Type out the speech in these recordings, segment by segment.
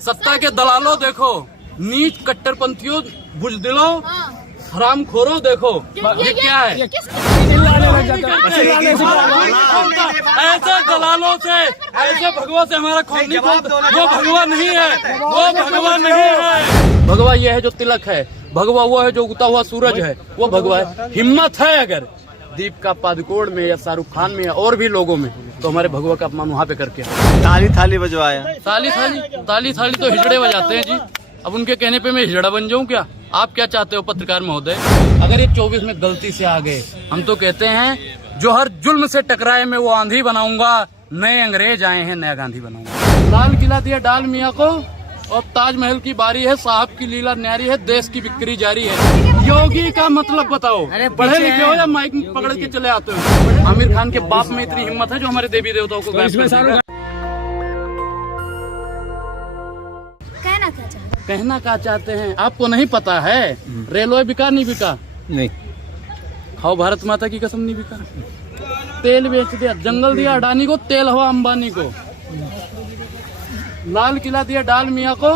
सत्ता के दलालों देखो, नीच कट्टरपंथियों, बुजदिलों, हरामखोरों देखो ये क्या है। ऐसे दलालों से, ऐसे भगवा से हमारा खून नहीं खोलता। वो भगवा नहीं है, वो भगवा नहीं है। भगवा ये है जो तिलक है, भगवा वो है जो उगता हुआ सूरज है, वो भगवा है। हिम्मत है अगर दीपिका पादुकोण में या शाहरुख खान में या और भी लोगों में, तो हमारे भगवा का अपमान वहाँ पे करके ताली थाली बजवाया। ताली थाली तो हिजड़े बजाते हैं जी। अब उनके कहने पे मैं हिजड़ा बन जाऊं क्या? आप क्या चाहते हो पत्रकार महोदय? अगर ये 24 में गलती से आ गए, हम तो कहते हैं जो हर जुल्म से टकराए मैं वो आंधी बनाऊंगा, नए अंग्रेज आए हैं नया गांधी बनाऊंगा। लाल किला दिया डाल मियाँ को, और ताजमहल की बारी है, साहब की लीला न्यारी है, देश की बिक्री जारी है। योगी का मतलब बताओ, पढ़े लिखे हो या माइक पकड़ के चले आते हो? आमिर खान के बाप में इतनी हिम्मत है जो हमारे देवी देवताओं को कहना क्या चाहते हैं? आपको नहीं पता है रेलवे बिका नहीं बिका? नहीं। खाओ भारत माता की कसम, नहीं बिका। तेल बेच दिया, जंगल दिया अडानी को, तेल हवा अंबानी को। लाल किला दिया डाल मियाँ को,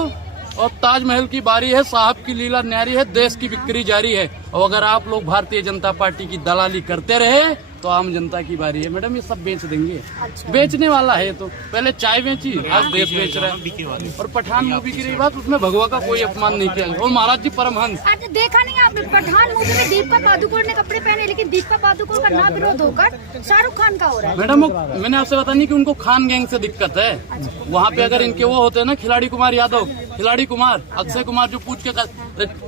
और ताजमहल की बारी है, साहब की लीला न्यारी है, देश की बिक्री जारी है। और अगर आप लोग भारतीय जनता पार्टी की दलाली करते रहे तो आम जनता की बारी है। मैडम ये सब बेच देंगे। अच्छा। बेचने वाला है तो पहले चाय बेची, आज देश बेच रहा है। और पठान मूवी की रही बात, उसमें भगवा का कोई अपमान नहीं किया। और महाराज जी परमहंस, देखा नहीं आपने पठान मूवी में दीपिका पादुकोण ने कपड़े पहने, लेकिन दीपिका पादुकोण का ना विरोध होकर शाहरुख खान का हो रहा है। मैडम मैंने आपसे बता नहीं कि उनको खान गैंग से दिक्कत है। वहाँ पे अगर इनके वो होते हैं ना, खिलाड़ी कुमार यादव, खिलाड़ी कुमार, अक्षय कुमार जो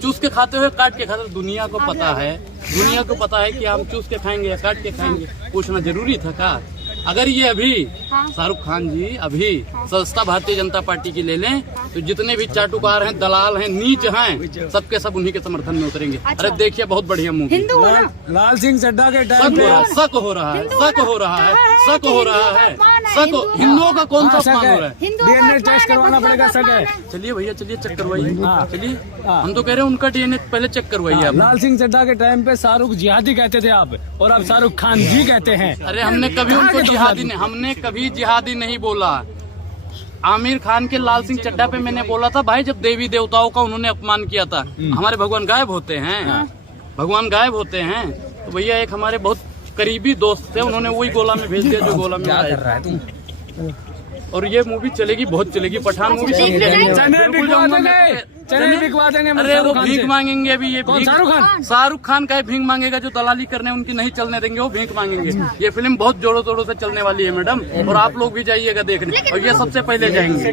चूस के खाते हुए काट के खाते, दुनिया को पता है, दुनिया को पता है कि हम चूस के खाएंगे या काट के खाएंगे। पूछना जरूरी था का? अगर ये अभी शाहरुख खान जी अभी सस्ता भारतीय जनता पार्टी की ले लें तो जितने भी चाटुकार हैं, दलाल हैं, नीच हैं, सबके सब उन्हीं के समर्थन में उतरेंगे। अरे देखिए बहुत बढ़िया मूवी। लाल सिंह चड्ढा के टाइम शक हो रहा है, शक हो रहा है, शक हो रहा है, शक। हिंदुओं का कौन सा अपमान हो रहा है? डीएनए टेस्ट करवाना पड़ेगा। शक है। चलिए भैया, चलिए चेक करवाइए। चलिए हम तो कह रहे हैं उनका डीएनए पहले चेक करवाइए आप। लाल सिंह चड्ढा के टाइम पे शाहरुख जिहादी कहते थे आप, और अब शाहरुख खान जी कहते हैं। अरे हमने कभी उनको जिहादी नहीं, हमने कभी जिहादी नहीं बोला। आमिर खान के लाल सिंह चड्ढा पे मैंने बोला था भाई, जब देवी देवताओं का उन्होंने अपमान किया था। हमारे भगवान गायब होते हैं, भगवान गायब होते हैं। तो भैया एक हमारे बहुत करीबी दोस्त थे, उन्होंने वही गोला में भेज दिया जो गोला में कर रहा है तुम। और ये मूवी चलेगी, बहुत चलेगी। पठान मूवी बिकवा देंगे। अरे वो भीख मांगेंगे अभी। ये शाहरुख खान का भीख मांगेगा, जो दलाली करने उनकी नहीं चलने देंगे, वो भीख मांगेंगे। ये फिल्म बहुत जोरों तोड़ों से चलने वाली है मैडम, और आप लोग भी जाइएगा देखने, और ये सबसे पहले जाएंगे।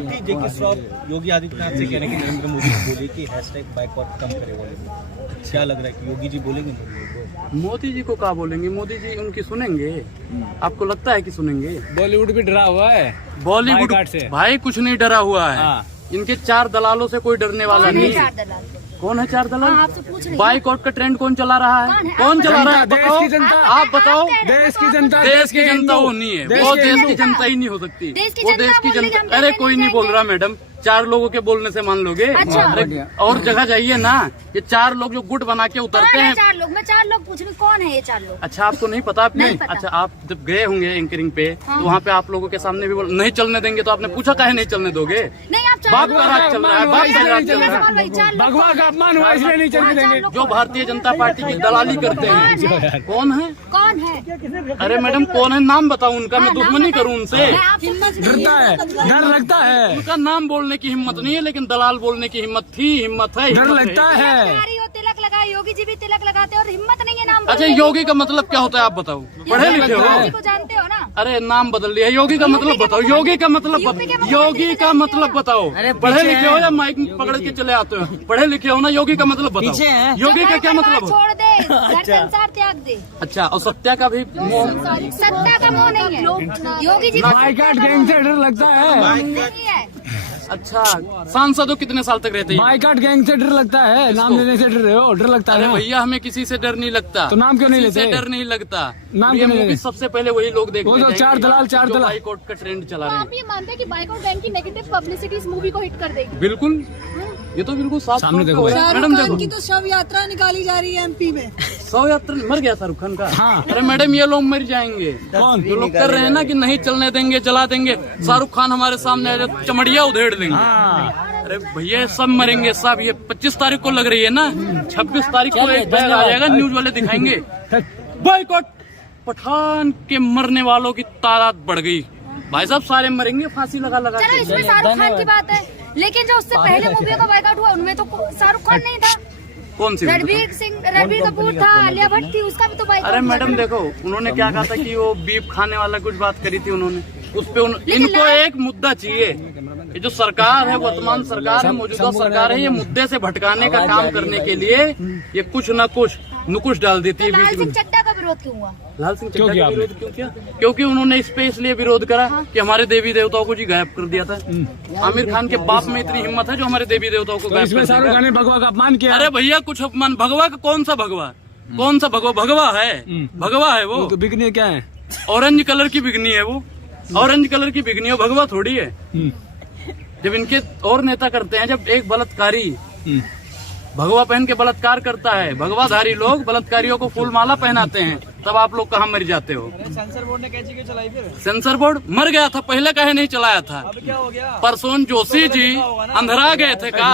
योगी आदित्यनाथ से कह रहे हैं कि नरेंद्र मोदी बोले कि हैशटैग बाइकआउट कम करे बोले। क्या लग रहा है कि योगी जी बोलेंगे? मोदी जी को क्या बोलेंगे? मोदी जी उनकी सुनेंगे? आपको लगता है कि सुनेंगे? बॉलीवुड भी डरा हुआ है। बॉलीवुड से भाई कुछ नहीं डरा हुआ है। इनके 4 दलालों से कोई डरने वाला नहीं है। कौन है 4 दलाल? बाइकआउट का ट्रेंड कौन चला रहा है? कौन चला रहा है? बताओ, आप बताओ। देश की जनता, देश की जनता वो नहीं है, वो देश की जनता ही नहीं हो सकती। वो देश की जनता। अरे कोई नहीं बोल रहा मैडम, 4 लोगों के बोलने से मान लोगे? अरे और जगह जाइए ना, ये 4 लोग जो गुट बना के उतरते हैं। 4 लोग, मैं 4 लोग पूछ रही, कौन है ये 4 लोग? अच्छा आपको नहीं पता? अच्छा आप जब गए होंगे एंकरिंग पे, तो वहाँ पे आप लोगों के सामने भी नहीं चलने देंगे, तो आपने पूछा काहे नहीं चलने दोगे? नहीं, आप बाप का राज चल रहा है, बाप का राज चल रहा है। भगवान का अपमान हुआ इसलिए नहीं चलने देंगे। जो भारतीय जनता पार्टी की दलाली करते हैं, कौन है? कौन है? अरे मैडम कौन है? नाम बताओ उनका, मैं दुश्मनी करूँ उनसे। डरता है, डर लगता है। उनका नाम बोलने की हिम्मत नहीं है, लेकिन दलाल बोलने की हिम्मत थी, हिम्मत है, डर लगता है। तिलक लगाए, योगी जी भी तिलक लगाते हैं, और हिम्मत नहीं है नाम। अच्छा योगी का मतलब क्या होता है आप बताओ? पढ़े लिखे हो? योगी को जानते हो ना? अरे नाम बदल लिया। योगी का मतलब बताओ, योगी का मतलब, योगी का मतलब बताओ। पढ़े लिखे हो या माइक पकड़ के चले आते हो? पढ़े लिखे हो ना? योगी का मतलब बताओ। योगी का क्या मतलब? छोड़ दे, संसार त्याग दे। अच्छा, और सत्या का भी? सत्ता का मोह नहीं है। योगी जी बाइकआउट गैंग से डर लगता है। नहीं है। अच्छा, सांसदों कितने साल तक रहते हैं? बाइकआउट गैंग से डर लगता है। नाम लेने से डर लगता है। भैया हमें किसी से डर नहीं लगता। तो नाम क्यों नहीं लेते? डर नहीं लगता। नाम क्यों नहीं लेते? सबसे पहले वही लोग देखते हैं। 4 दलाल बाइकआउट का ट्रेंड चला रहे हैं। आप ये मानते हैं कि बाइकआउट गैंग की नेगेटिव पब्लिसिटी इस मूवी को हिट कर देगी? बिल्कुल, ये तो बिल्कुल साफ सामने देखो मैडम। देखो की तो शव यात्रा निकाली जा रही है एमपी में। 100 यात्रा मर गया शाहरुख खान का। हाँ। अरे मैडम ये लोग मर जाएंगे। कौन? जो लोग कर रहे हैं ना कि नहीं चलने देंगे, जला देंगे, शाहरुख खान हमारे सामने आ जाए चमड़िया उधेड़ देंगे। हाँ। अरे भैया सब मरेंगे सब। ये 25 तारीख को लग रही है ना, 26 तारीख को एक बैग आ जाएगा, न्यूज वाले दिखाएंगे बॉयकॉट। पठान के मरने वालों की तादाद बढ़ गई भाई साहब, सारे मरेंगे फांसी लगा लगा चलो के। इसमें शाहरुख खान की बात है, लेकिन जो उससे पहले मूवी का बायकॉट हुआ उनमें तो शाहरुख खान नहीं था। कौन सी? रणबीर कपूर था, आलिया भट्ट थी, उसका भी तो बायकॉट। अरे मैडम देखो, उन्होंने क्या कहा था कि वो बीफ खाने वाला कुछ बात करी थी उन्होंने, उस पे इनको एक मुद्दा चाहिए। ये जो सरकार है, वर्तमान सरकार है, मौजूदा सरकार है, ये मुद्दे से भटकाने का काम करने के लिए ये कुछ न कुछ नुकुश डाल देती है लाल बीच सिंह में। चड्ढा का विरोध क्यों हुआ? लाल सिंह क्यों चड्ढा किया का विरोध क्यों किया? क्योंकि उन्होंने इस पे इसलिए विरोध करा कि हमारे देवी देवताओं को जी गायब कर दिया था। आमिर खान के बाप में इतनी हिम्मत है जो हमारे देवी देवताओं को तो गायब इसमें कर शाहरुख देगा। खान ने भगवा का अपमान किया। अरे भैया कुछ अपमान, भगवा का कौन सा भगवा? कौन सा भगवा? भगवा है, भगवा है वो। तो बिकनी क्या है? ऑरेंज कलर की बिगनी है वो, ऑरेंज कलर की बिगनी है, भगवा थोड़ी है। जब इनके और नेता करते हैं, जब एक बलात्कारी भगवा पहन के बलात्कार करता है, भगवाधारी लोग बलात्कारियों को फूल माला पहनाते हैं, तब आप लोग कहाँ मर जाते हो? सेंसर बोर्ड ने कैसे क्यों चलाई फिर? सेंसर बोर्ड मर गया था पहले, कहे नहीं चलाया था। अब क्या हो गया? परसोन जोशी जी अंधरा गए थे का?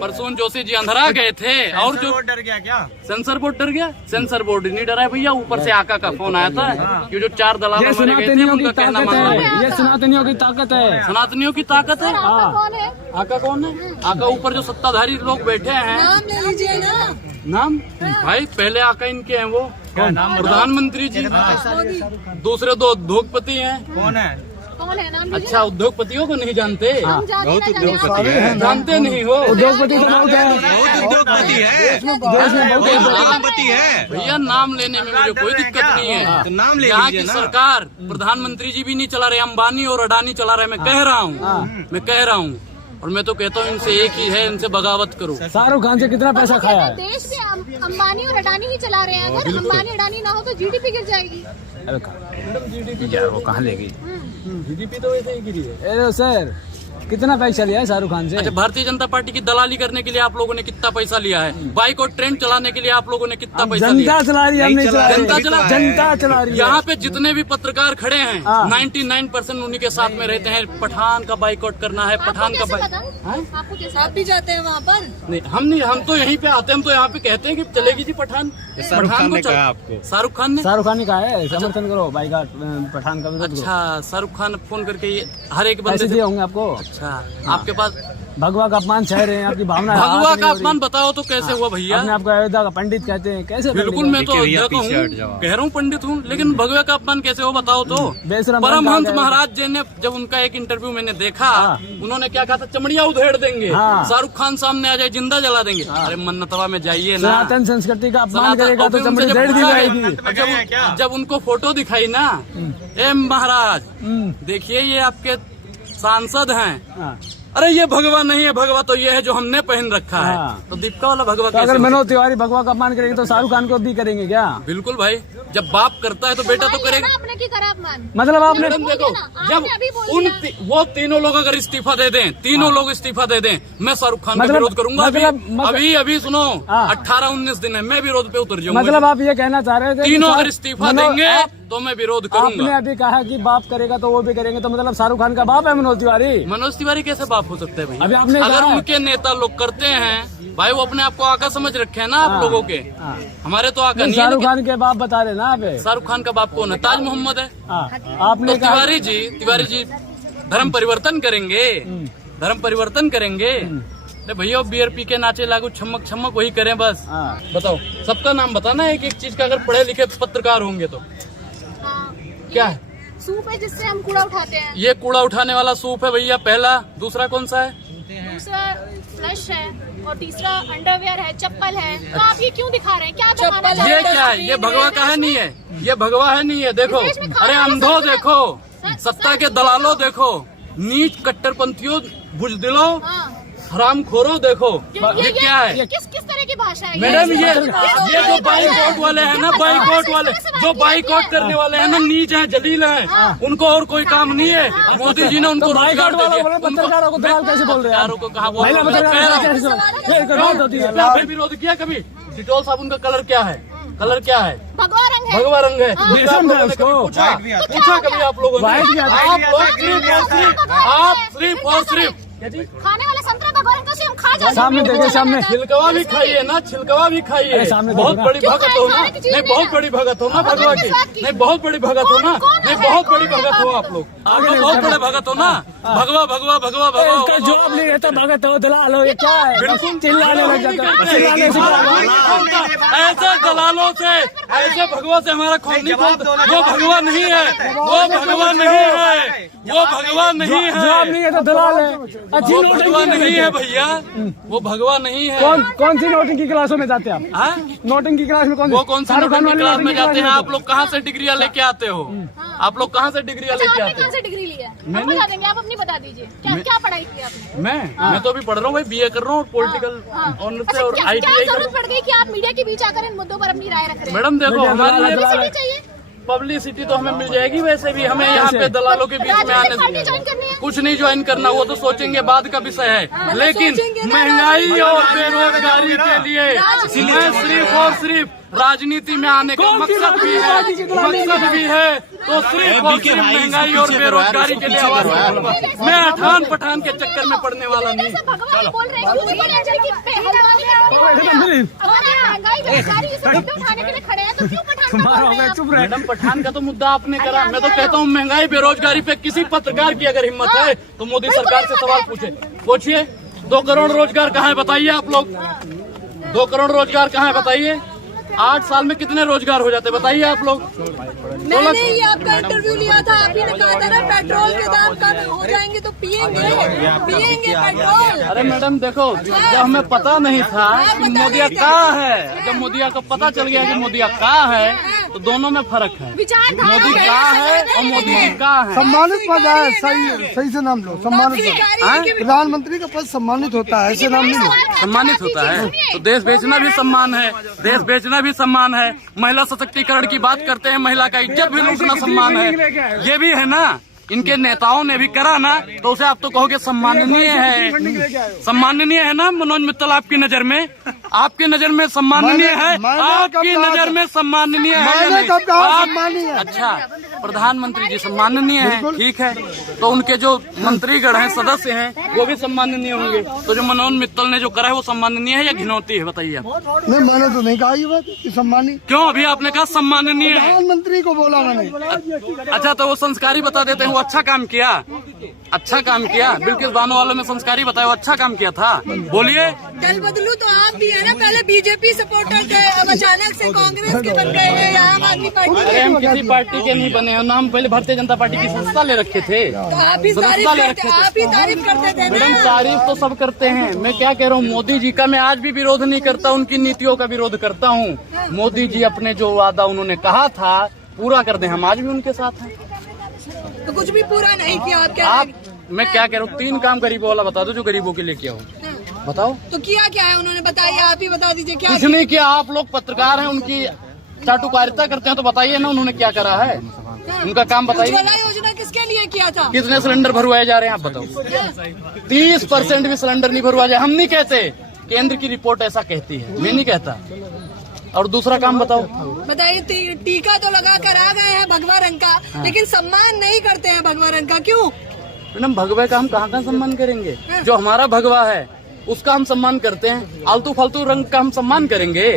परसोन जोशी जी अंधरा गए थे, और जो डर गया क्या? सेंसर बोर्ड डर गया? सेंसर बोर्ड नहीं डरा है भैया, ऊपर से आका का फोन आया था कि जो 4 दलाल ये मारे गए थे सनातनियों की उनका कहना ताकत मानना है, पड़ेगा। ये सनातनियों की ताकत है। सनातनियों की ताकत है। कौन है? आका कौन है? आका ऊपर जो सत्ताधारी लोग बैठे हैं, नाम ले लीजिए ना। नाम भाई पहले आका इनके हैं, वो प्रधानमंत्री जी, दूसरे 2 उद्योगपति हैं। कौन है? कौन है? नाम लीजिए। अच्छा उद्योगपति को नहीं जानते? हम जानते ना जानते नहीं हो? उद्योगपति तो बहुत है, उद्योगपति है, देश में बहुत है। उद्योगपति है। भैया नाम लेने में मुझे कोई दिक्कत नहीं है। तो नाम ले यहाँ लीजिए की ना। सरकार, प्रधानमंत्री जी भी नहीं चला रहे, अंबानी और अडानी चला रहे। मैं कह रहा हूँ, और मैं तो कहता हूँ इनसे एक ही है, इनसे बगावत करो। शाहरुख खान से कितना पैसा खाया है? देश में अंबानी और अडानी ही चला रहे हैं। अगर अंबानी अडानी ना हो तो जीडीपी गिर जाएगी। यार वो कहाँ ले गई? जीडीपी तो वैसे ही गिरी है। अरे सर, कितना पैसा लिया है शाहरुख खान से? अच्छा, भारतीय जनता पार्टी की दलाली करने के लिए आप लोगों ने कितना पैसा लिया है? बाइक और ट्रेन चलाने के लिए आप लोगों ने कितना पैसा लिया? जनता चला रही है, हम नहीं चला रहे। जनता चला रही है। यहाँ पे जितने भी पत्रकार खड़े हैं, हाँ। 99% उन्हीं के साथ में रहते हैं। पठान का बाइकआउट करना है, पठान का आपको कैसे आप भी जाते हैं वहाँ पर? नहीं, हम नहीं, हम तो यहीं पे आते हैं। हम तो यहाँ पे कहते हैं कि चलेगी जी पठान। शाहरुख खान ने चल- कहा आपको? शाहरुख खान ने? शाहरुख खान ने कहा है समर्थन करो, बाइकआउट पठान का विरोध करो। अच्छा, शाहरुख खान फोन करके ये हर एक बंदे पैसे से। दिए होंगे आपको? अच्छा, आपके पास भगवा का अपमान सह रहे हैं, आपकी भावना है, भगवा हाथ का नहीं हो रही। अपमान बताओ तो कैसे हुआ भैया? अपने आपको अयोध्या का पंडित कहते हैं, कैसे? बिल्कुल, मैं तो भैया देखो पीछे हट जाओ। कह रहा हूँ पंडित हूँ, लेकिन भगवा का अपमान कैसे हो बताओ तो? बेशरम परमहंस बंदा है। महाराज जी ने जब उनका एक इंटरव्यू मैंने देखा, हाँ। उन्होंने क्या कहा था? चमड़िया उधेड़ देंगे, हाँ। शाहरुख खान सामने आ जाए जिंदा जला देंगे। अरे मन्नतवा में जाइए ना। सनातन संस्कृति का अपमान सनातन- करेगा और तो फिर उनसे चमड़ी जब उधेड़ दी पूछा जाएगी। गया, जब उनको फोटो दिखाई ना, ए महाराज देखिए ये आपके सांसद हैं। हाँ। अरे ये भगवा नहीं है, भगवा तो ये है जो हमने पहन रखा है। हाँ। तो दीपिका वाला भगवा तो कैसे अगर हो मनोज तिवारी भगवा का अपमान करेंगे तो शाहरुख खान को भी करेंगे क्या? बिल्कुल भाई, जब बाप करता है तो बेटा तो करेगा। आपने की करा अपमान? मतलब आपने मैडम देखो, बोलिए ना, जब आपने अभी बोल दिया। वो तीनों लोग अगर इस्तीफा दे दें, तीनों लोग इस्तीफा दे दें, मैं शाहरुख खान का मतलब- विरोध करूंगा। मतलब- अभी सुनो, हाँ। 18-19 दिन है, मैं विरोध पे उतर जाऊंगा। मतलब आप ये कहना चाह रहे थे कि तीनों अगर शाहरुख- इस्तीफा मनोज- देंगे आप- तो मैं विरोध आपने करूंगा। अभी कहा कि बाप करेगा तो वो भी करेंगे, तो मतलब शाहरुख खान का बाप है मनोज तिवारी? मनोज तिवारी कैसे बाप हो सकते हैं अभी भाई? आपने अगर कहा- उनके नेता लोग करते हैं भाई, वो अपने आप को आका समझ रखे हैं ना आप हाँ। लोगों के। हाँ। हमारे तो आका नहीं, नहीं है। शाहरुख लेकिन खान के बाप बता रहे ना आप? शाहरुख खान का बाप कौन है? ताज मोहम्मद है। हाँ। तो आपने कहा तिवारी जी धर्म परिवर्तन करेंगे, धर्म परिवर्तन करेंगे। अरे भैया बीआरपी के नाचे लागू छमक छमक वही करें बस। हाँ। बताओ, सबका नाम बताना एक एक चीज का, अगर पढ़े लिखे पत्रकार होंगे तो। हाँ। क्या है? सूप है जिससे हम कूड़ा उठाते हैं। ये कूड़ा उठाने वाला सूप है भैया, पहला। दूसरा कौन सा है? दूसरा फ्लश है और तीसरा अंडरवेयर है, चप्पल है। तो आप ये क्यों दिखा रहे हैं? क्या दिखाना चाह रहे ये हैं? क्या है? ये भगवा का है नहीं है, ये भगवा है नहीं है। देखो, देश में खाने अरे वाला अंधो सब है। देखो, सत्ता के दलालों देखो, नीच कट्टरपंथियों, बुजदिलों, हाँ। हरामखोरों देखो, ये क्या है? ये किस तरह की भाषा है? मैडम ये जो बाइकआउट वाले हैं ना, बाइकआउट वाले, जो बाइकआउट करने वाले हैं ना, नीच हैं, जलील हैं, उनको और कोई काम नहीं है। मोदी जी ने उनको तो रोजगार बाइकआउट दे वाला दिया। बोले, पत्रकारों को दलाल कैसे बोल रहे हैं? पत्रकारों को कहा बोल महिला रहे हैं? पत्रकार कह रहा हूं। कैसे बोल रहे हैं? ये एक बात होती है। आपने विरोध किया कभी? डिटॉल साबुन का कलर क्या है? कलर क्या है? भगवा रंग है। भगवा रंग है। रेशम था उसको। पूछा कभी आप लोगों ने? व्हाइट भी आता है। आप लोग सिर्फ और सिर्फ खाने वाला संतरा भगवा रंग का उसे हम खा जाते हैं। सामने देखो, सामने। छिलकवा भी खाइए ना, छिलकवा भी खाइए। अरे सामने बहुत देखो ना। बड़ी भगत हो ना, नहीं बहुत बड़ी भगत हो ना भगवा की, नहीं बहुत बड़ी भगत हो ना, नहीं बहुत बड़ी भगत हो आप लोग, बहुत बड़े भगत हो ना। भगवा भगवा भगवा इसका भगवा जॉब नहीं रहता, भगत हो दलाल हो, ये क्या है? बिल्कुल चिल्लाने लग जाता है, चिल्लाने से क्या होगा? ऐसे दलालों से, ऐसे भगवा से हमारा खून नहीं खोलता। वो भगवा नहीं है, वो भगवा नहीं है, वो भगवा नहीं जॉब है, नहीं है तो दलाल है। अच्छी वो नोटिंग भगवा नहीं है भैया, वो भगवा नहीं है। कौन सी नोटिंग की क्लासों में जाते हैं आप? हाँ? नोटिंग की क्लास में वो कौन सी शाहरुख खान नोटिंग की वाली क्लास में नोटिंग की जाते हैं? क्लास आप लोग कहाँ से डिग्रियां लेके आते हो? आप लोग कहाँ से डिग्रियां अच्छा, लेके आपने आते कहाँ हो? से डिग्री ली है? हम मैंने- बता देंगे, आप अपनी बता दीजिए। क्या पढ़ाई की आपने? मैं तो अभी पढ़ रहा हूँ भाई, BA कर रहा हूँ, पॉलिटिकल ऑनर्स से, और क्या ITI कर जरूरत पड़ गई कि आप मीडिया के बीच आकर इन मुद्दों पर अपनी राय रख रहे हैं? मैडम देखो, हमारे लिए पब्लिसिटी चाहिए। पब्लिसिटी तो हमें मिल जाएगी, वैसे भी हमें यहाँ पे दलालों के बीच में आने राजनीतिक पार्टी से ज्वाइन करनी है? कुछ नहीं ज्वाइन करना, वो तो सोचेंगे बाद का विषय है। लेकिन महंगाई और बेरोजगारी के लिए मैं सिर्फ और सिर्फ राजनीति में आने का मकसद भी है, तो सिर्फ और सिर्फ महंगाई और बेरोजगारी के लिए आवाज उठाऊंगा। मैं अठान पठान के चक्कर में पड़ने वाला नहीं। जैसे भगवान बोल रहे हैं कि महंगाई बेरोजगारी इस मुद्दे उठाने के लिए खड़े हैं, तो क्यों पठान का बोल रहे हैं आप? चुप रहे। मैडम, पठान का तो मुद्दा आपने करा। मैं तो कहता हूँ महंगाई बेरोजगारी पे किसी पत्रकार की अगर हिम्मत है तो मोदी सरकार से सवाल पूछिए 2 करोड़ रोजगार कहाँ है बताइए आप लोग? 2 करोड़ रोजगार कहाँ है बताइए? 8 साल में कितने रोजगार हो जाते बताइए आप लोग? मैंने ये आपका इंटरव्यू लिया था, आप ही ने कहा था ना पेट्रोल के दाम कम हो जाएंगे तो पिएंगे पेट्रोल। अरे मैडम देखो, जब हमें पता नहीं था कि मोदिया कहाँ है, जब मोदिया को पता चल गया कि मोदिया कहाँ है, तो दोनों में फर्क है। विचारधारा मोदी कहाँ है और मोदी जी कहाँ है। सम्मानित पद है, सही से नाम लो। सम्मानित पद, प्रधानमंत्री का पद सम्मानित होता है, ऐसे नाम नहीं लो। सम्मानित होता है तो देश बेचना भी सम्मान है, देश बेचना भी सम्मान है। महिला सशक्तिकरण की बात करते हैं, महिला का इज्जत भी लूटना सम्मान है, ये भी है ना। इनके नेताओं ने भी करा ना, तो उसे आप तो कहोगे सम्माननीय है। सम्माननीय है ना मनोज मित्तल, आपकी नजर में, आपकी नजर में सम्माननीय है, आपकी नजर में सम्माननीय है या नहीं? कब कहा सम्माननीय है? अच्छा, प्रधानमंत्री जी सम्माननीय है, ठीक है, तो उनके जो मंत्रीगण हैं, सदस्य हैं, वो भी सम्माननीय होंगे। तो जो मनोज मित्तल ने जो करा है वो सम्माननीय है या घिनौती है बताइए आप? नहीं, मैंने तो नहीं कहा ये बात कि सम्मानित। क्यों? अभी आपने कहा सम्माननीय है। प्रधानमंत्री को बोला मैंने। अच्छा, तो वो संस्कारी बता देते हैं, वो अच्छा काम किया, अच्छा काम किया। बिल्किस बानो वालों ने संस्कारी बताया, वो अच्छा काम किया था। बोलिए। दल बदलू तो आप भी है ना, पहले बीजेपी सपोर्टर थे, अब अचानक से कांग्रेस के बन गए हैं, या आम आदमी पार्टी अरे हम किसी पार्टी के नहीं बने हैं, नाम पहले भारतीय जनता पार्टी की संस्था ले रखे थे, तो आप ही तारीफ संस्था ले करते, रखे थे। आप ही तारीफ करते थे मैडम, ना। तारीफ तो सब करते हैं, मैं क्या कह रहा हूँ, मोदी जी का मैं आज भी विरोध नहीं करता, उनकी नीतियों का विरोध करता हूँ। मोदी जी अपने जो वादा उन्होंने कहा था पूरा कर दें, हम आज भी उनके साथ हैं। तो कुछ भी पूरा नहीं किया आप क्या? आप, मैं क्या कह रहा हूँ, 3 काम गरीबों वाला बता दो जो गरीबों के लिए किया हो, बताओ। तो किया क्या है उन्होंने, बताइए, आप ही बता दीजिए क्या कुछ नहीं किया। आप लोग पत्रकार हैं, उनकी चाटुकारिता करते हैं, तो बताइए ना उन्होंने क्या करा है, उनका काम बताइए। उज्ज्वला योजना किसके लिए किया था? कितने सिलेंडर भरवाए जा रहे हैं आप बताओ? 30% भी सिलेंडर नहीं भरवाए, हम नहीं कहते, केंद्र की रिपोर्ट ऐसा कहती है, मैं नहीं कहता। और दूसरा काम बताओ। बताइए, टीका तो लगा कर आ गए हैं भगवा रंग का, लेकिन सम्मान नहीं करते हैं भगवा रंग का, क्यों? मैडम, भगवे का हम कहाँ सम्मान करेंगे? जो हमारा भगवा है उसका हम सम्मान करते हैं, आलतू फालतू रंग का हम सम्मान करेंगे?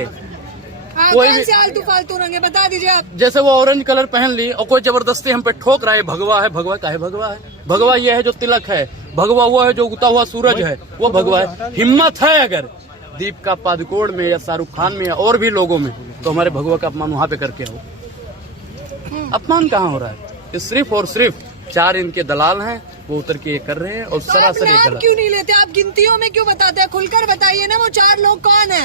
कोई कौन भी- से आलतू फालतू रंग है, बता दीजिए आप। जैसे वो ऑरेंज कलर पहन ली और कोई जबरदस्ती हम पे ठोक रहा है, भगवा है। भगवा का है? भगवा है, भगवा ये है जो तिलक है, भगवा वो है जो उगता हुआ सूरज है, वो भगवा है। हिम्मत है अगर दीपिका पादुकोण में या शाहरुख खान में या और भी लोगों में, तो हमारे भगवा का अपमान वहाँ पे करके आओ। अपमान कहाँ हो रहा है? ये सिर्फ और सिर्फ 4 इनके दलाल हैं, वो उतर के ये कर रहे हैं, और तो आप सरासर ये नाम गलत। क्यों नहीं लेते? आप गिनतियों में क्यों बताते हैं? खुलकर बताइए ना, वो 4 लोग कौन है?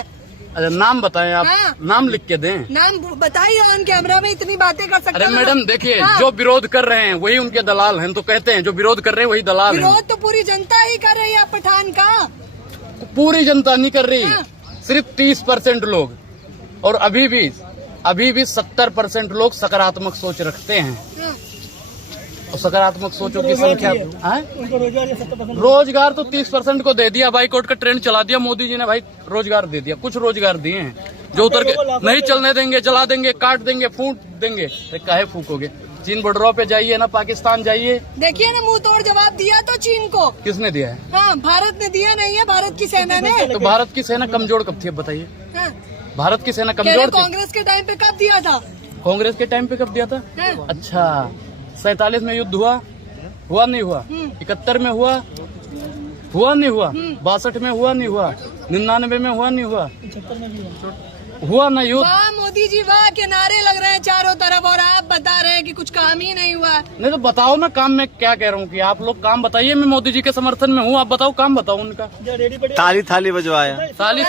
अच्छा, नाम बताएं आप, हाँ। नाम लिख के दें। नाम बताइए, ऑन कैमरा में इतनी बातें कर सकते अरे हैं। मैडम देखिए, हाँ। जो विरोध कर रहे हैं वही उनके दलाल हैं, तो कहते हैं जो विरोध कर रहे हैं वही दलाल हैं। विरोध तो पूरी जनता ही कर रही है पठान का। पूरी जनता नहीं कर रही, हाँ। सिर्फ 30% लोग, और अभी भी 70% लोग सकारात्मक सोच रखते हैं। हाँ। और सकारात्मक सोचों की संख्या है? रोजगार तो 30% को दे दिया, बाइकआउट का ट्रेंड चला दिया मोदी जी ने भाई, रोजगार दे दिया, कुछ रोजगार दिए हैं। जो उतर के नहीं चलने देंगे, जला देंगे, काट देंगे, फूंक देंगे। तो काहे फूकोगे? चीन बॉर्डरों पे जाइए ना, पाकिस्तान जाइए, देखिए ना, मुंह तोड़ जवाब दिया तो चीन को। किसने दिया है? हाँ, भारत ने दिया नहीं है, भारत की सेना ने। तो भारत की सेना कमजोर कब थी, अब बताइए? हाँ, भारत की सेना कह रहे कमजोर थी? कांग्रेस के टाइम पे कब दिया था? कांग्रेस के टाइम पे कब दिया था? हाँ। अच्छा, 47 में युद्ध हुआ नहीं हुआ? 71 में हुआ नहीं हुआ? 62 में हुआ नहीं हुआ? 99 में हुआ नहीं हुआ? हुआ ना युद्ध? वाह मोदी जी वाह, के नारे लग रहे हैं चारों तरफ और आप बता रहे हैं कि कुछ काम ही नहीं हुआ। नहीं तो बताओ ना काम। मैं क्या कह रहा हूँ कि आप लोग काम बताइए। मैं मोदी जी के समर्थन में हूँ, आप बताओ काम बताओ उनका। ताली थाली बजवाया। ताली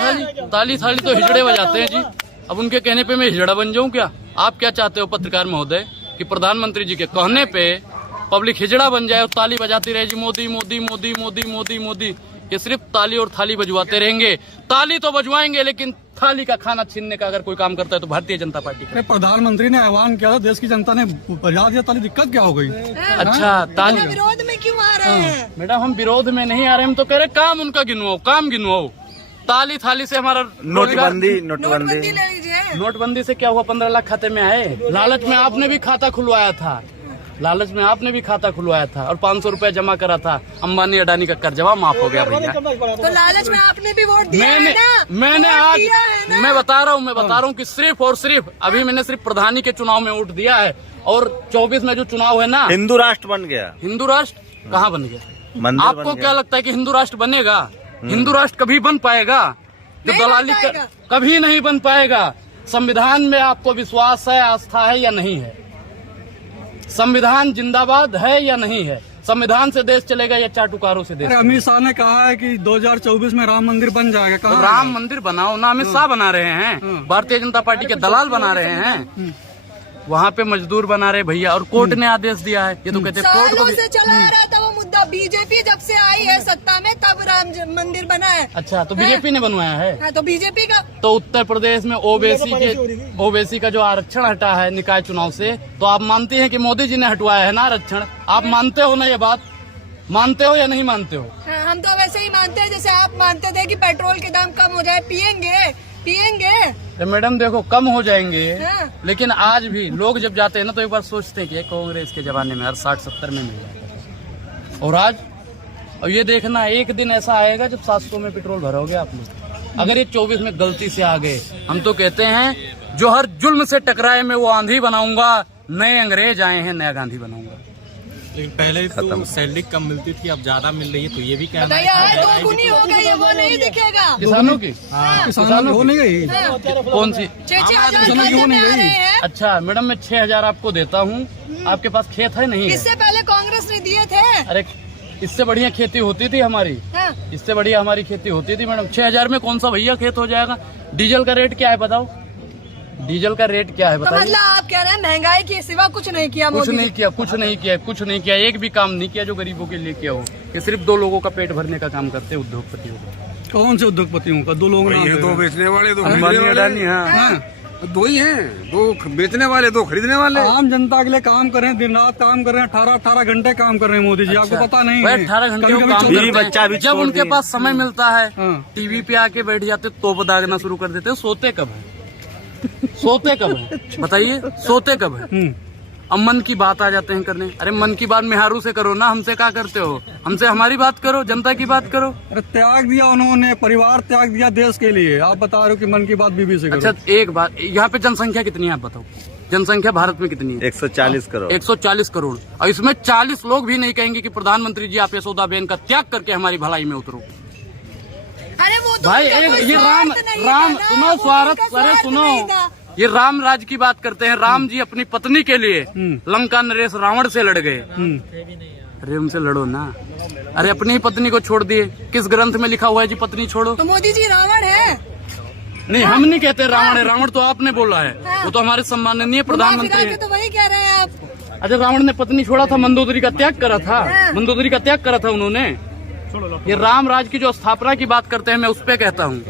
थाली तो हिजड़े बजाते हैं जी। अब उनके कहने पे मैं हिजड़ा बन जाऊँ क्या? आप क्या चाहते हो पत्रकार महोदय कि प्रधानमंत्री जी के कहने पे पब्लिक हिजड़ा बन जाए और ताली बजाती रहे जी, मोदी मोदी मोदी मोदी मोदी मोदी? ये सिर्फ ताली और थाली बजवाते रहेंगे। ताली तो बजवाएंगे, लेकिन थाली का खाना छीनने का अगर कोई काम करता है तो भारतीय जनता पार्टी का। प्रधानमंत्री ने आह्वान किया था, देश की जनता ने बजा दिया ताली, दिक्कत क्या हो गई? अच्छा, ताली विरोध में क्यों आ रहे हैं? मैडम हम विरोध में नहीं आ रहे, हम तो कह रहे काम उनका गिनवाओ, काम गिनवाओ। ताली थाली से हमारा नोटबंदी ले लीजिए। नोटबंदी से क्या हुआ? 15 लाख खाते में आए। लालच में आपने भी खाता खुलवाया था, और 500 रुपया जमा करा था। अंबानी अडानी का कर्जवा माफ हो गया भैया। तो लालच में आपने भी वोट दिया है ना? मैंने आज मैं बता रहा हूँ कि सिर्फ और सिर्फ अभी मैंने सिर्फ प्रधानी के चुनाव में वोट दिया है, और 24 में जो चुनाव है ना, हिंदू राष्ट्र बन गया। हिंदू राष्ट्र कहाँ बन गया? मंदिर आपको क्या लगता है कि हिंदू राष्ट्र बनेगा? हिंदू राष्ट्र कभी बन पाएगा? जो दलाली कभी नहीं बन पाएगा। संविधान में आपको विश्वास है, आस्था है या नहीं है? संविधान जिंदाबाद है या नहीं है? संविधान से देश चलेगा या चाटुकारों से देश? अमित शाह ने कहा है कि 2024 में राम मंदिर बन जाएगा। कहाँ तो राम मंदिर बनाओ ना, अमित शाह बना रहे हैं, भारतीय जनता पार्टी के दलाल बना रहे हैं, वहाँ पे मजदूर बना रहे भैया, और कोर्ट ने आदेश दिया है। ये तो कहते हैं कोर्ट को सालों से चला आ रहा था वो मुद्दा। बीजेपी जब से आई है सत्ता में तब राम मंदिर बना है। अच्छा, तो बीजेपी ने बनवाया है? हाँ, तो बीजेपी का। तो उत्तर प्रदेश में ओबीसी का जो आरक्षण हटा है निकाय चुनाव से, तो आप मानते हैं कि मोदी जी ने हटवाया है ना आरक्षण? आप मानते हो ना? ये बात मानते हो या नहीं मानते हो? हाँ, हम तो वैसे ही मानते हैं जैसे आप मानते थे कि पेट्रोल के दाम कम हो जाए, पियेंगे। तो मैडम देखो, कम हो जाएंगे, हाँ। लेकिन आज भी लोग जब जाते हैं ना तो एक बार सोचते हैं कि कांग्रेस के जमाने में हर 60-70 में मिल जाता, और आज और ये देखना एक दिन ऐसा आएगा जब 700 में पेट्रोल भरोगे आप लोग। अगर ये 24 में गलती से आ गए, हम तो कहते हैं जो हर जुल्म से टकराए मैं वो आंधी बनाऊंगा, नए अंग्रेज आए हैं नया गांधी बनाऊंगा। लेकिन पहले तो सैलरी कम मिलती थी, अब ज्यादा मिल रही है, तो ये भी कहना बताइए, दोगुनी हो गई है, वो नहीं दिखेगा। किसानों की किसानों हो नहीं गई। कौन सी? 6,000 में आ रहे हैं। अच्छा मैडम, मैं 6,000 आपको देता हूँ, आपके पास खेत है नहीं है? इससे पहले कांग्रेस ने दिए थे। अरे इससे बढ़िया खेती होती थी हमारी, हाँ। इससे बढ़िया हमारी खेती होती थी मैडम। 6,000 में कौन सा भैया खेत हो जाएगा? डीजल का रेट क्या है बताओ? डीजल का रेट क्या है तो बताइए? मतलब आप कह रहे हैं महंगाई के सिवा कुछ नहीं किया मोदी? कुछ नहीं किया, एक भी काम नहीं किया जो गरीबों के लिए किया हो। ये सिर्फ 2 लोगों का पेट भरने का काम करते हैं, उद्योगपतियों का। कौन से उद्योगपतियों का? 2 लोग दो बेचने वाले, 2 अंबानी खरीदने अडानी। वाले। हाँ, 2 ही हैं, 2 बेचने वाले, 2 खरीदने वाले। आम जनता के लिए काम कर रहे हैं, दिन रात काम कर रहे हैं, 18 घंटे काम कर रहे हैं मोदी जी। आपको पता नहीं है? 18 घंटे कभी-कभी काम बीवी करते बच्चा हैं। भी जब छोड़ उनके दिए। पास समय मिलता है हाँ। टीवी पे आके बैठ जाते, तोप दागना शुरू कर देते। सोते कब है? सोते कब है बताइए? सोते कब है? अब मन की बात आ जाते हैं करने। अरे मन की बात मेहारू से करो ना, हमसे क्या करते हो? हमसे हमारी बात करो, जनता की बात करो। अरे त्याग दिया उन्होंने, परिवार त्याग दिया देश के लिए। आप बता रहे हो कि मन की बात बीबी से करो। अच्छा एक बात, यहाँ पे जनसंख्या कितनी है आप बताओ? जनसंख्या भारत में कितनी है? 140 करोड़। 140 करोड़। और इसमें 40 लोग भी नहीं कहेंगे कि प्रधानमंत्री जी आप यशोदाबेन का त्याग करके हमारी भलाई में उतरो। अरे वो तो भाई उनका कोई ये राम स्वार्थ नहीं राम था ना, सुनो, वो स्वार्थ, उनका अरे स्वार्थ सुनो, नहीं था। ये राम राज की बात करते हैं। राम जी अपनी पत्नी के लिए लंका नरेश रावण से लड़ गए। अरे उनसे लड़ो ना। अरे अपनी ही पत्नी को छोड़ दिए। किस ग्रंथ में लिखा हुआ है जी पत्नी छोड़ो? तो मोदी जी रावण है? नहीं, हम नहीं कहते रावण है। रावण तो आपने बोला है, वो तो हमारे सम्माननीय प्रधानमंत्री है। तो वही कह रहे हैं आप। अच्छा, रावण ने पत्नी छोड़ा था, मंदोदरी का त्याग करा था। मंदोदरी का त्याग करा था उन्होंने। ये राम राज की जो स्थापना की बात करते हैं, मैं उस पे कहता हूँ।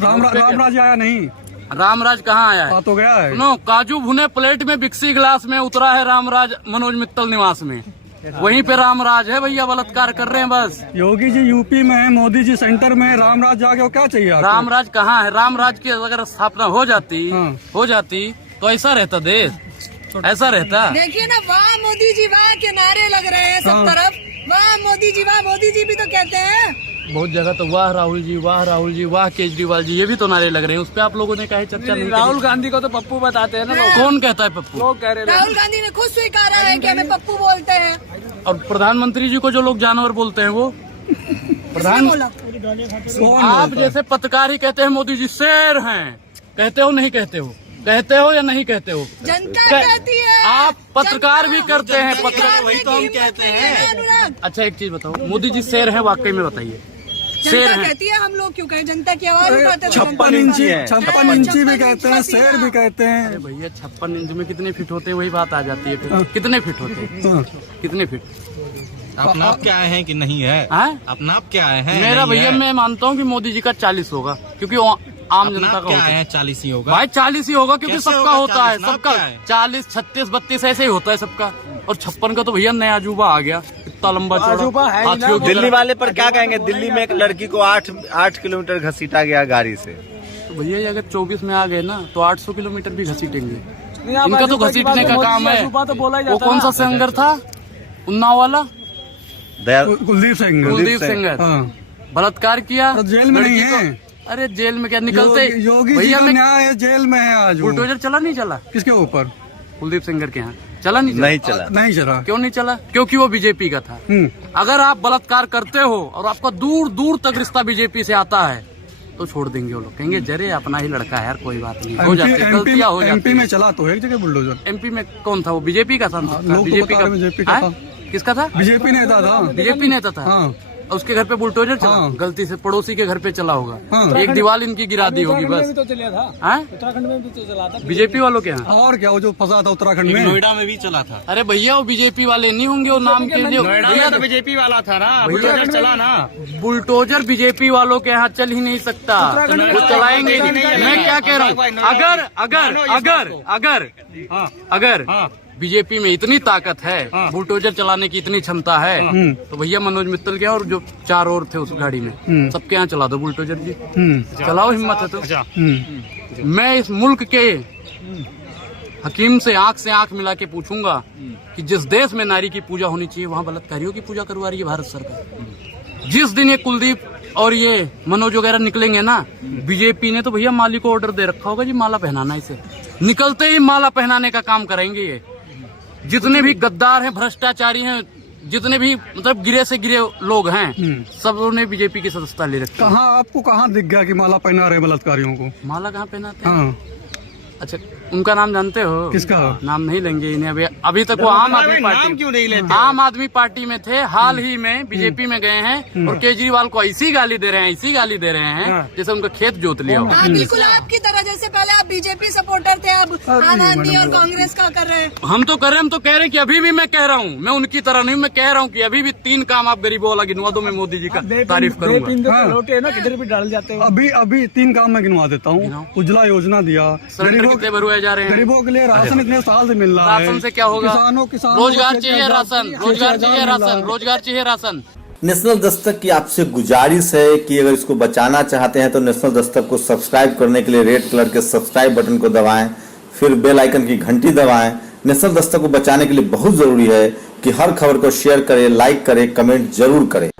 राम राज आया नहीं, रामराज कहाँ आया है? बात हो गया है। सुनो, काजू भुने प्लेट में बिक्सी गिलास में उतरा है रामराज मनोज मित्तल निवास में। वहीं पे रामराज है भैया, बलात्कार कर रहे हैं बस। योगी जी यूपी में है, मोदी जी सेंटर में है, रामराज जाके क्या चाहिए आपको? रामराज कहाँ है? रामराज की अगर स्थापना हो जाती तो ऐसा रहता देश, ऐसा रहता। देखिए ना, वाह मोदी जी वाह के नारे लग रहे हैं सब तरफ, वाह मोदी जी वाह। मोदी जी भी तो कहते हैं बहुत जगह तो वाह राहुल जी, वाह राहुल जी, वाह केजरीवाल जी, ये भी तो नारे लग रहे हैं। उस पे आप लोगों ने कहा चर्चा नहीं? राहुल गांधी को तो पप्पू बताते हैं ना लोग। कौन कहता है पप्पू? लोग कह रहे हैं। राहुल गांधी ने खुद स्वीकारा है कि हमें पप्पू बोलते हैं। और प्रधानमंत्री जी को जो लोग जानवर बोलते हैं वो प्रधान, आप जैसे पत्रकार ही कहते हैं मोदी जी शेर हैं, कहते हो नहीं कहते हो? कहते हो या नहीं कहते हो? जनता कहती है। आप पत्रकार भी करते हैं, पत्रकार वही तो हम कहते हैं। अच्छा एक चीज बताओ, मोदी जी शेर हैं वाकई में? बताइए। शेर जनता हैं, कहती है, हम लोग क्यों कहें? जनता की आवाज उठाते हैं। 56 इंची भी कहते हैं, शेर भी कहते हैं। अरे भैया 56 इंच में कितने फीट होते हैं, वही बात आ जाती है फिर। कितने फीट होते हैं? कितने फीट? अपना आप क्या है कि नहीं है? अपना आप क्या है? मेरा भैया मैं मानता हूँ कि मोदी जी का 40 होगा, क्योंकि आम जनता का क्या होता है? 40 ही होगा भाई, 40 ही होगा क्योंकि कैसे सबका होगा होता है, 40? नाम सबका क्या है? 40, 36, 32 ऐसे ही होता है सबका। और 56 का तो भैया नया अजूबा आ गया, इतना लंबा चौड़ा हाथियों की दिल्ली तरह। वाले पर क्या कहेंगे? दिल्ली में एक लड़की को 8 किलोमीटर घसीटा गया गाड़ी से। तो भैया ये अगर 24 में आ गए ना तो 800 किलोमीटर भी घसीटेंगे। इनका तो घसीटने का काम है। वो कौन सा सिंगर था उन्नाव वाला? कुलदीप सिंगर बलात्कार किया, जेल में नहीं है। अरे जेल में क्या निकलते? योगी जी भैया का मैं न्याय है, जेल में है आज। बुलडोजर चला नहीं चला किसके ऊपर? कुलदीप सिंगर के यहाँ चला नहीं चला? नहीं चला। क्यों नहीं चला? क्योंकि वो बीजेपी का था। अगर आप बलात्कार करते हो और आपका दूर दूर तक रिश्ता बीजेपी से आता है तो छोड़ देंगे वो लोग, कहेंगे जरे अपना ही लड़का है यार, कोई बात नहीं, हो जाती है, गलतियां हो जाती है। एमपी में चला तो है एक जगह बुलडोजर। एमपी में कौन था? वो बीजेपी का सांसद था। बीजेपी का था। किसका था? बीजेपी नेता था। बीजेपी नेता था। हाँ। उसके घर पे बुलडोजर चला, गलती से पड़ोसी के घर पे चला होगा। एक दीवार इनकी गिरा दी होगी बस। उत्तराखंड में भी तो चला था बीजेपी वालों के यहाँ। और क्या, वो जो फंसा था उत्तराखंड में, नोएडा में भी चला था। अरे भैया वो बीजेपी वाले नहीं होंगे, वो नाम के लिए भैया तो बीजेपी वाला था ना, बुलडोजर चला ना। बुलडोजर बीजेपी वालों के यहाँ चल ही नहीं सकता, वो चलाएंगे। मैं क्या कह रहा हूँ, अगर बीजेपी में इतनी ताकत है, बुलडोजर चलाने की इतनी क्षमता है, तो भैया मनोज मित्तल के और जो 4 और थे उस गाड़ी में, सबके यहाँ चला दो बुलडोजर जी। चलाओ, हिम्मत है तो। मैं इस मुल्क के हकीम से आंख मिला के पूछूंगा कि जिस देश में नारी की पूजा होनी चाहिए वहाँ बलात्कारियों की पूजा करवा रही है भारत सरकार। जिस दिन ये कुलदीप और ये मनोज वगैरह निकलेंगे ना, बीजेपी ने तो भैया माली को ऑर्डर दे रखा होगा जी माला पहनाना, इसे निकलते ही माला पहनाने का काम करेंगे ये। जितने भी गद्दार हैं, भ्रष्टाचारी हैं, जितने भी मतलब गिरे से गिरे लोग हैं, सब लोगों ने बीजेपी की सदस्यता ले रखी। कहाँ आपको कहाँ दिख गया कि माला पहना रहे बलात्कारियों को? माला कहाँ पहनाते हैं? अच्छा उनका नाम जानते हो? किसका? नाम नहीं लेंगे इन्हें अभी तक। वो आम आदमी पार्टी, क्यों नहीं लेते? आम आदमी पार्टी में थे, हाल ही में बीजेपी में गए हैं और केजरीवाल को ऐसी गाली दे रहे हैं, जैसे उनका खेत जोत लिया हो। हाँ बिल्कुल आपकी तरह, जैसे पहले आप बीजेपी सपोर्टर थे, अब आम आदमी और कांग्रेस का कर रहे हैं। हम तो कह रहे हैं कि अभी भी मैं कह रहा हूँ, मैं उनकी तरह नहीं, मैं कह रहा हूँ कि अभी भी 3 काम आप गरीबों वाला गिनवा दो, मैं मोदी जी का तारीफ करूंगा। लोटे ना किधर भी डाल जाते हो। अभी 3 काम मैं गिनवा देता हूँ। उज्ज्वला योजना दिया, कितने भरुए जा रहे हैं, गरीबों के लिए राशन इतने साल से मिल रहा है। राशन से क्या होगा? किसानों रोजगार चाहिए, रोजगार चाहिए राशन। नेशनल दस्तक की आपसे गुजारिश है कि अगर इसको बचाना चाहते हैं तो नेशनल दस्तक को सब्सक्राइब करने के लिए रेड कलर के सब्सक्राइब बटन को दबाएं, फिर बेल आइकन की घंटी दबाएं। नेशनल दस्तक को बचाने के लिए बहुत जरूरी है कि हर खबर को शेयर करें, लाइक करें, कमेंट जरूर करें।